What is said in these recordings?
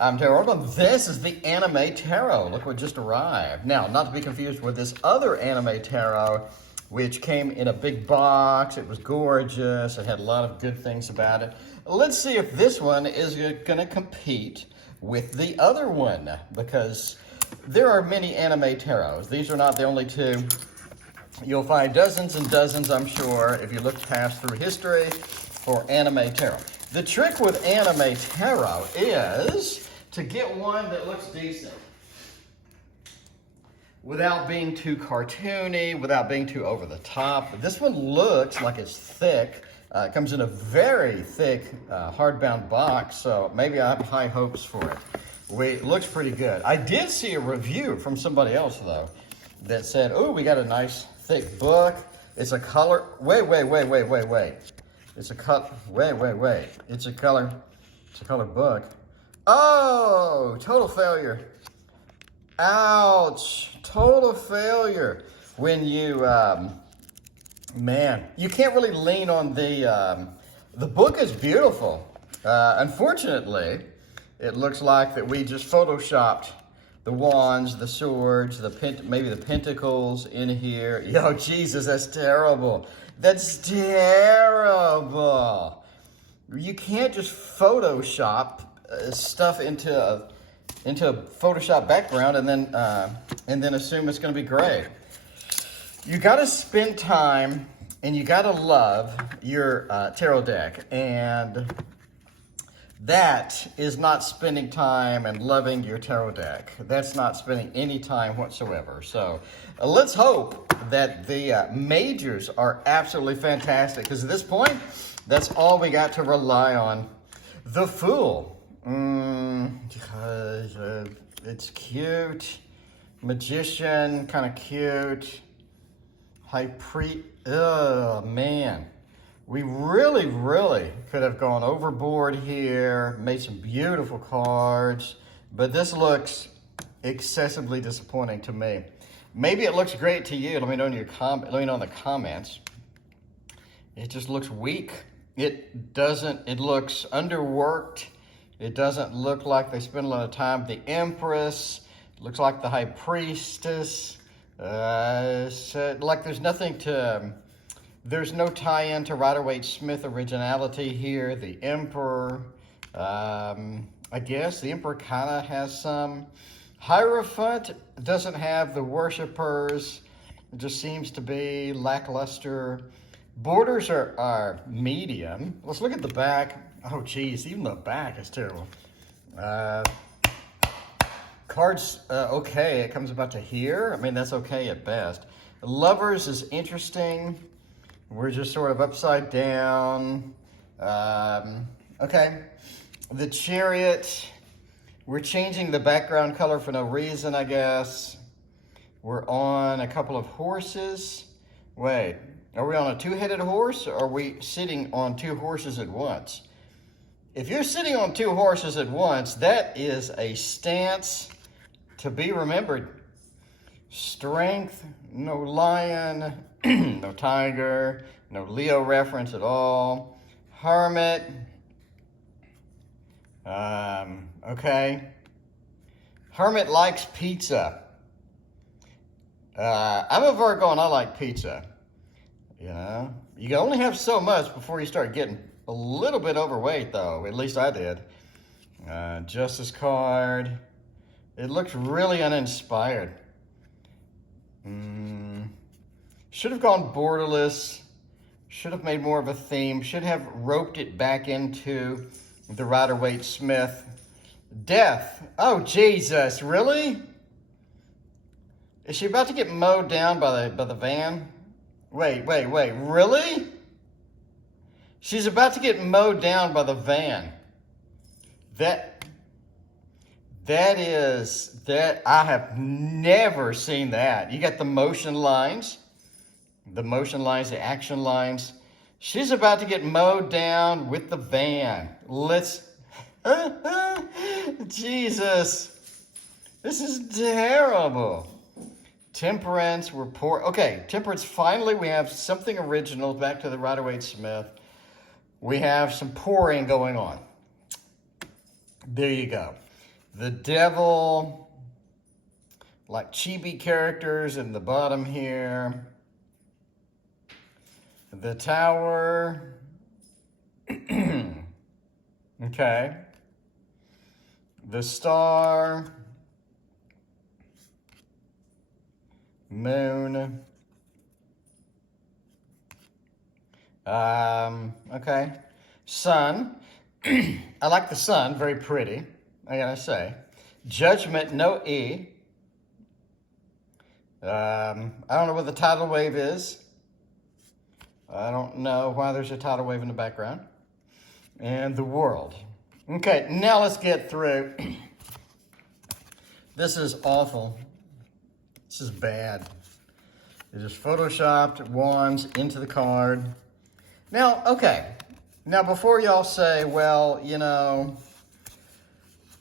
I'm Tarot Oracle. This is the Anime Tarot. Look what just arrived. Now, not to be confused with this other Anime Tarot, which came in a big box. It was gorgeous. It had a lot of good things about it. Let's see if this one is going to compete with the other one, because there are many Anime Tarots. These are not the only two. You'll find dozens and dozens, I'm sure, if you look past through history for Anime Tarot. The trick with Anime Tarot is to get one that looks decent without being too cartoony, without being too over the top. But this one looks like it's thick. It comes in a very thick hardbound box, so maybe I have high hopes for it. It looks pretty good. I did see a review from somebody else, though, that said, oh, we got a nice thick book. It's a color, wait. It's a cut, wait. It's a color book. Oh, total failure. Ouch, total failure. When you, man, you can't really lean on the book is beautiful. Unfortunately, it looks like that we just photoshopped the wands, the swords, maybe the pentacles in here. Yo, Jesus, that's terrible. That's terrible. You can't just Photoshop stuff into a Photoshop background and then assume it's going to be great. You got to spend time and you got to love your tarot deck, and that is not spending time and loving your tarot deck. That's not spending any time whatsoever. So let's hope that the majors are absolutely fantastic, because at this point, that's all we got to rely on. The Fool. It's cute. Magician, kind of cute. High Priest. Oh, man. We really could have gone overboard here, made some beautiful cards, but this looks excessively disappointing to me. Maybe it looks great to you. Let me know in the comments. It just looks weak. It looks underworked. It doesn't look like they spend a lot of time. The Empress, it looks like the High Priestess. Like there's nothing to... There's no tie-in to Rider-Waite-Smith originality here. The Emperor, I guess the Emperor kind of has some. Hierophant doesn't have the worshippers. It just seems to be lackluster. Borders are medium. Let's look at the back. Oh, geez, even the back is terrible. Cards, okay, it comes about to here. I mean, that's okay at best. Lovers is interesting. We're just sort of upside down. Okay. The Chariot. We're changing the background color for no reason, I guess. We're on a couple of horses. Wait, are we on a two-headed horse, or are we sitting on two horses at once? If you're sitting on two horses at once, that is a stance to be remembered. Strength, no lion, no tiger, no Leo reference at all. Hermit, okay. Hermit likes pizza. I'm a Virgo and I like pizza. You know, you can only have so much before you start getting a little bit overweight, though. At least I did. Justice card. It looks really uninspired. Should have gone borderless. Should have made more of a theme. Should have roped it back into the Rider-Waite-Smith. Death. Oh, Jesus, really? Is she about to get mowed down by the van? Wait, really? She's about to get mowed down by the van. I have never seen that. You got the motion lines, the action lines. She's about to get mowed down with the van. Jesus, this is terrible. Temperance, we're poor. Okay, Temperance, finally we have something original, back to the Rider-Waite-Smith. We have some pouring going on. There you go. The devil, like chibi characters in the bottom here. The tower. Okay. The star. Moon. Okay. Sun. I like the sun, very pretty, I gotta say. Judgment, no E. I don't know what the tidal wave is. I don't know why there's a tidal wave in the background. And the world. Okay, now let's get through. This is awful. This is bad. They just photoshopped wands into the card. Now, okay. Now, before y'all say, well, you know,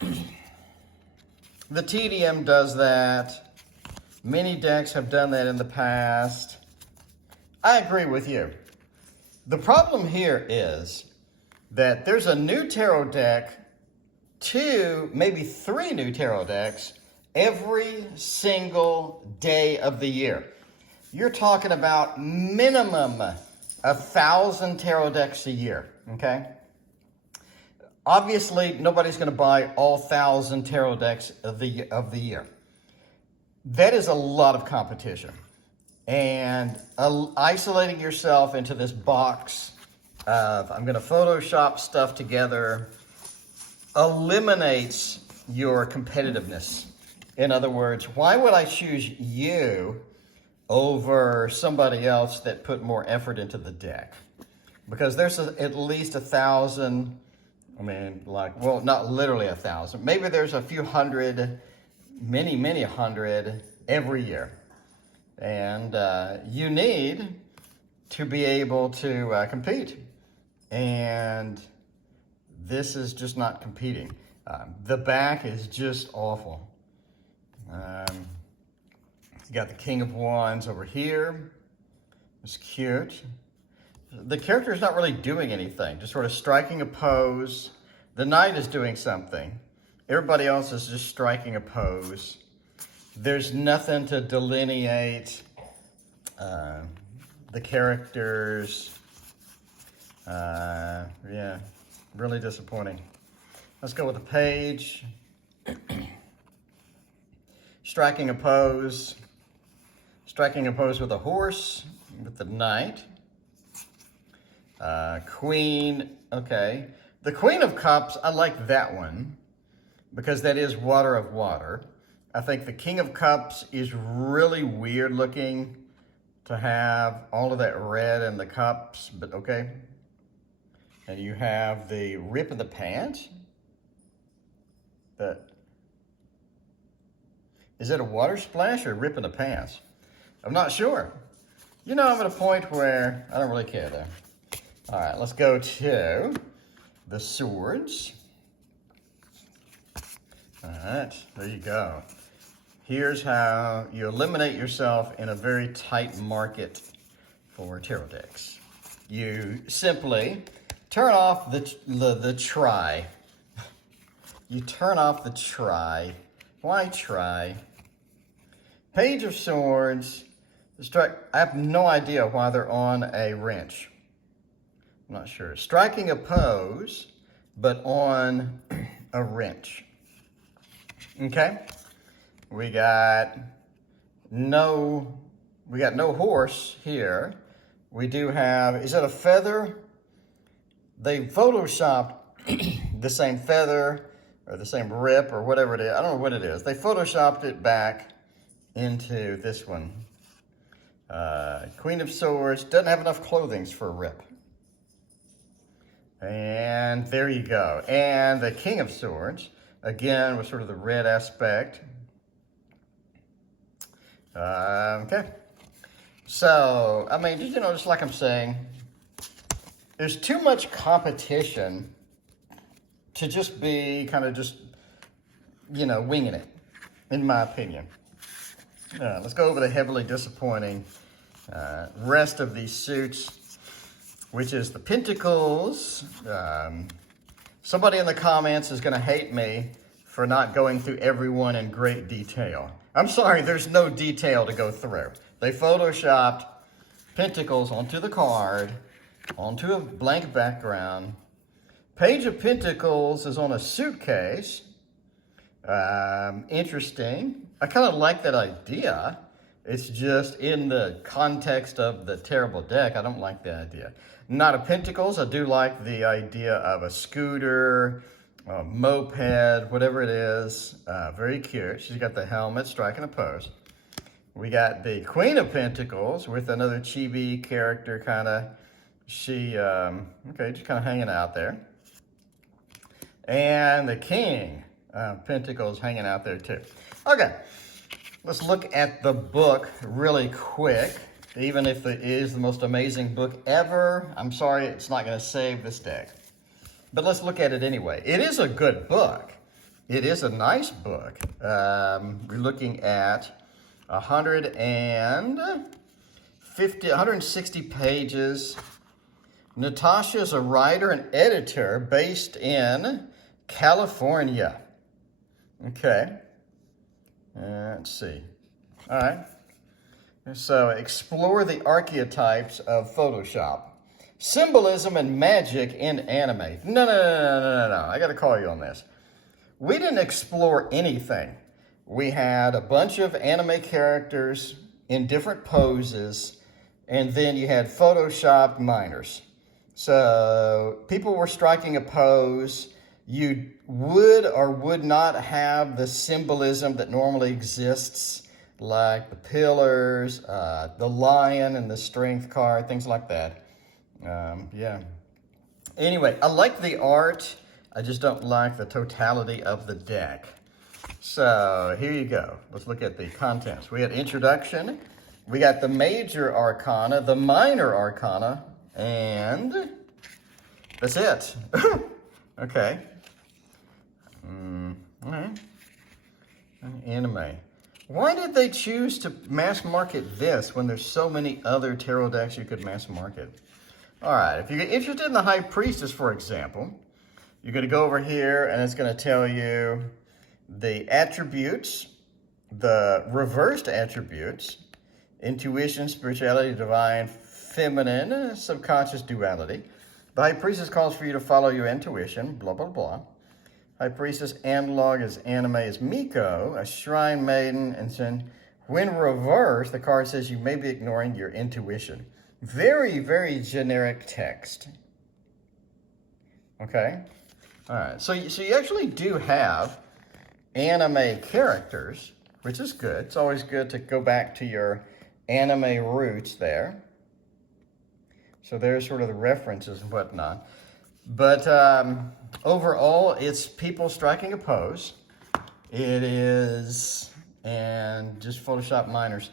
the TDM does that. Many decks have done that in the past. I agree with you. The problem here is that there's a new tarot deck, 2, maybe 3 new tarot decks every single day of the year. You're talking about minimum 1,000 tarot decks a year, okay? Obviously, nobody's going to buy all 1,000 tarot decks of the year. That is a lot of competition. And isolating yourself into this box of, I'm going to Photoshop stuff together, eliminates your competitiveness. In other words, why would I choose you over somebody else that put more effort into the deck? Because there's at least 1,000, I mean, like, well, not literally 1,000. Maybe there's a few hundred, many hundred every year. And you need to be able to compete. And this is just not competing. The back is just awful. You got the King of Wands over here. It's cute. The character is not really doing anything, just sort of striking a pose. The Knight is doing something. Everybody else is just striking a pose. There's nothing to delineate the characters. Yeah, really disappointing. Let's go with the Page. Striking a pose. Striking a pose with a horse, with the Knight. Queen, okay. The Queen of Cups, I like that one because that is water of water. I think the King of Cups is really weird looking to have all of that red in the cups, but okay. And you have the Rip of the Pants. Is it a water splash or Rip in the Pants? I'm not sure. You know, I'm at a point where I don't really care there. All right, let's go to the Swords. All right, there you go. Here's how you eliminate yourself in a very tight market for tarot decks. You simply turn off the try. You turn off the try. Why try? Page of Swords. I have no idea why they're on a wrench. I'm not sure. Striking a pose, but on a wrench. Okay? We got no horse here. We do have, is that a feather? They photoshopped the same feather or the same rip or whatever it is. I don't know what it is. They photoshopped it back into this one. Queen of Swords doesn't have enough clothing for a rip. And there you go. And the King of Swords, again, with sort of the red aspect. Okay. So, I mean, you know, just like I'm saying, there's too much competition to just be kind of just, you know, winging it, in my opinion. Let's go over the heavily disappointing rest of these suits, which is the Pentacles. Somebody in the comments is going to hate me for not going through everyone in great detail. I'm sorry, there's no detail to go through. They photoshopped Pentacles onto the card, onto a blank background. Page of Pentacles is on a suitcase. Interesting. I kind of like that idea. It's just in the context of the terrible deck, I don't like the idea. Knight of Pentacles, I do like the idea of a scooter, a moped, whatever it is. Very cute. She's got the helmet striking a pose. We got the Queen of Pentacles with another chibi character kind of, okay, just kind of hanging out there. And the King of Pentacles hanging out there too. Okay, let's look at the book really quick. Even if it is the most amazing book ever, I'm sorry, it's not going to save this deck. But let's look at it anyway. It is a good book. It is a nice book. We're looking at 160 pages. Natasha's a writer and editor based in California. Okay. Let's see. All right. So, explore the archetypes of Photoshop. Symbolism and magic in anime. No. I got to call you on this. We didn't explore anything. We had a bunch of anime characters in different poses, and then you had Photoshopped minors. So, people were striking a pose. You would or would not have the symbolism that normally exists, like the pillars, the lion and the strength card, things like that. Yeah. Anyway, I like the art. I just don't like the totality of the deck. So here you go. Let's look at the contents. We had introduction. We got the major arcana, the minor arcana, and that's it. Okay. All right. Anime. Why did they choose to mass market this when there's so many other tarot decks you could mass market? All right, if you're interested in the High Priestess, for example, you're going to go over here and it's going to tell you the attributes, the reversed attributes, intuition, spirituality, divine, feminine, subconscious duality. The High Priestess calls for you to follow your intuition, blah, blah, blah. High Priestess analog is anime is Miko, a shrine maiden, and then when reversed, the card says you may be ignoring your intuition. Very, very generic text. Okay? All right. So you actually do have anime characters, which is good. It's always good to go back to your anime roots there. So there's sort of the references and whatnot. But overall, it's people striking a pose. It is, and just Photoshop minors.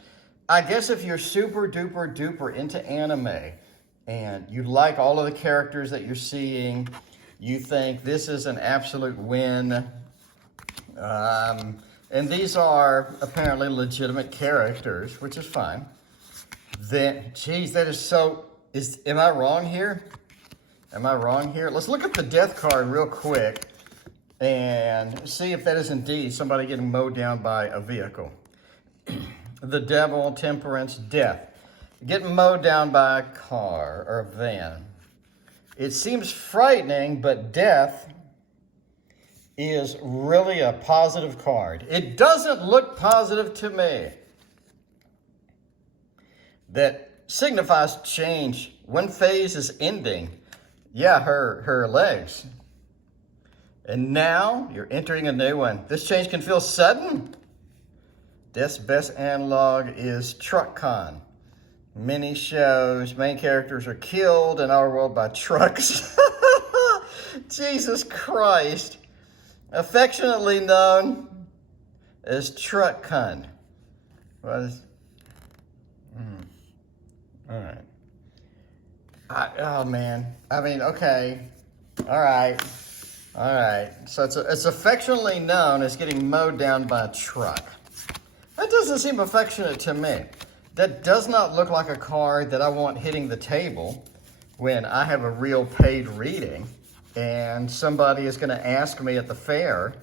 I guess if you're super duper duper into anime and you like all of the characters that you're seeing, you think this is an absolute win. And these are apparently legitimate characters, which is fine. Then, geez, that is so, am I wrong here? Am I wrong here? Let's look at the death card real quick and see if that is indeed somebody getting mowed down by a vehicle. The devil, temperance, death. Getting mowed down by a car or a van. It seems frightening, but death is really a positive card. It doesn't look positive to me. That signifies change. One phase is ending. Yeah, her legs. And now you're entering a new one. This change can feel sudden. Death's best analog is TruckCon. Many shows, main characters are killed in our world by trucks. Jesus Christ. Affectionately known as TruckCon. What is... All right. Oh, man. I mean, okay. All right. So it's affectionately known as getting mowed down by a truck. That doesn't seem affectionate to me. That does not look like a card that I want hitting the table when I have a real paid reading and somebody is going to ask me at the fair,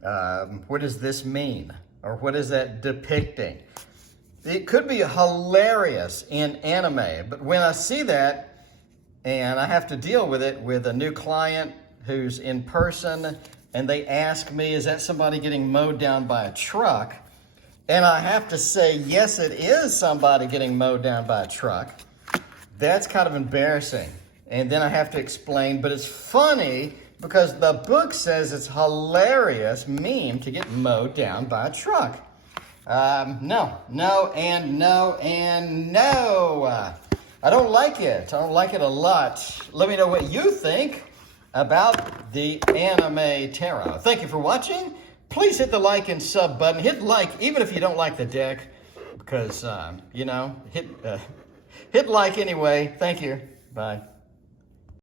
What does this mean? Or what is that depicting? It could be hilarious in anime, but when I see that and I have to deal with it with a new client who's in person and they ask me, is that somebody getting mowed down by a truck? And I have to say, yes, it is somebody getting mowed down by a truck. That's kind of embarrassing. And then I have to explain, but it's funny because the book says it's hilarious meme to get mowed down by a truck. No, and no, and no. I don't like it. I don't like it a lot. Let me know what you think about the anime tarot. Thank you for watching. Please hit the like and sub button. Hit like even if you don't like the deck because, hit like anyway. Thank you. Bye.